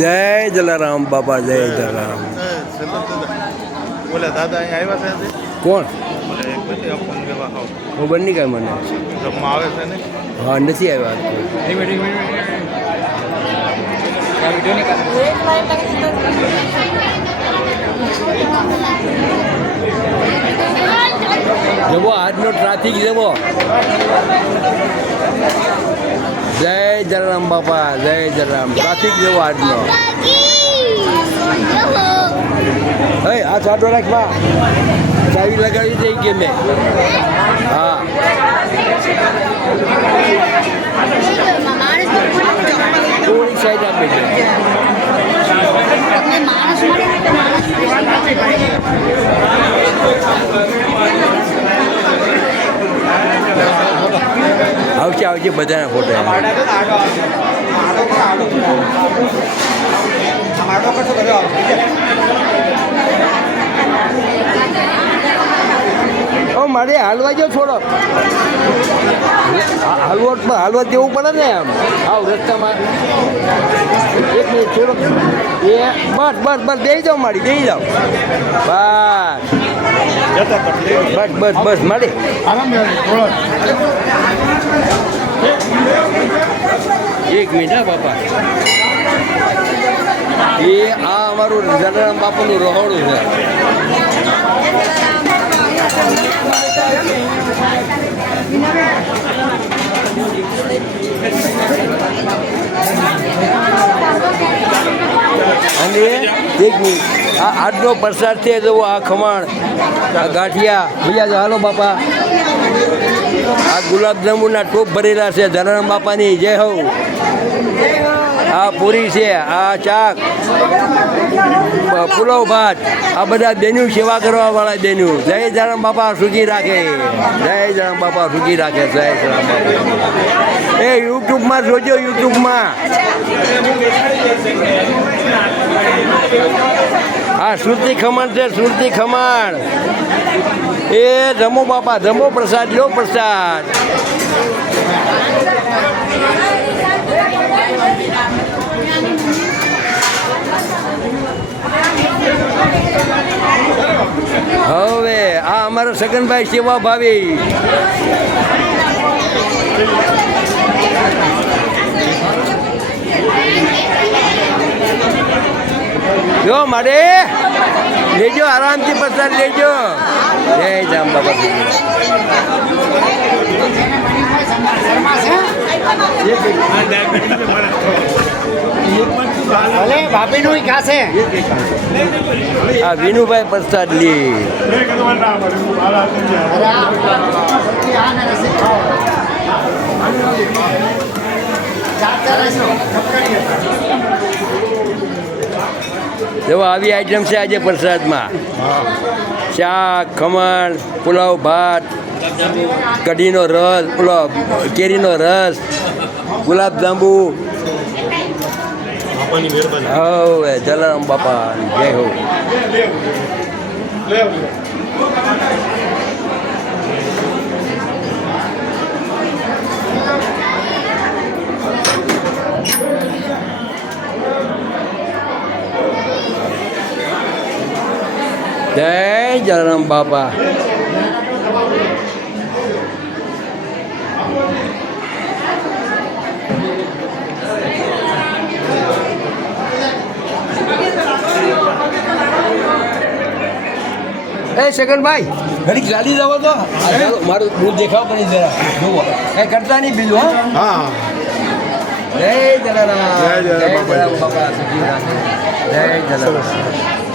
જય જલારામ બાપા, જય જલારામ. બોલે દાદા અહીંયા આવ્યા છે કોણ? બોલે એક નથી અપંગ જેવા હોવ ખબર નહીં કાંઈ મને. જમવા આવે છે ને હા, નથી આવ્યા. જવો આજનો ટ્રાફિક જવો. જય જલારામ બાપા, જય જલારામ. ટ્રાફિક જવો આજનો. હે આ ચાટો રાખવા ચાવી લગાવી દઈ કે મેં. હા, થોડી સાઈડ આપી દે. આવશે આવશે બધાના ફોટા. મારે હાલવા જો થોડો હાલવા દેવું પડે ને. આમ આવ રસ્તામાં એક મિનિટ થોડોક એ બસ બસ બસ દઈ જાઓ મારી, દઈ જાઓ બસ બસ બસ બસ મારી. એક મિનિટ હા બાપા. એ આ અમારું જલારામ બાપુનું રહોડું છે. અને એક મિનિટ આ આજનો પ્રસાદ છે તો આ ખમણ, આ ગાંઠિયા ભૈયા. હાલો બાપા, આ ગુલાબજાંબુના ટોપ ભરેલા છે જલારામ બાપાની. જય હો. આ પૂરી છે, આ ચાક, પુલાવ ભાત, આ બધા બેનું સેવા કરવાવાળા બેનું. જય જલારામ બાપા સુખી રાખે, જય જલારામ બાપા સુખી રાખે, જય જલારામ બાપા. એ યુટ્યુબમાં જોજો, યુટ્યુબમાં. હા, સુરતી ખમણ છે, સુરતી ખમણ. એ જમો બાપા, જમો પ્રસાદ, લો પ્રસાદ. હવે આ અમારા સગનભાઈ સેવા ભાવી. જો મારે લેજો, આરામથી પ્રસાદ લેજો. જય જામ બાબા. ભાભીનું ખાશે. આ વિનુભાઈ પ્રસાદ લી. જો આવી આઈટમ છે આજે પ્રસાદમાં. શાક, ખમણ, પુલાવ ભાત, કઢીનો રસ, પુલાવ, કેરીનો રસ, ગુલાબજાંબુ. હવે જલારામ બાપા જય હો. જય જલારામ બાપા. એ સગનભાઈ ઘડી ગાડી જવો તો મારું દૂધ દેખાવ પણ જરા જુઓ. કઈ કરતા નહીં બીજું. હા, જય જલારામ, જય જલારામ બાપા, જય જલારામ.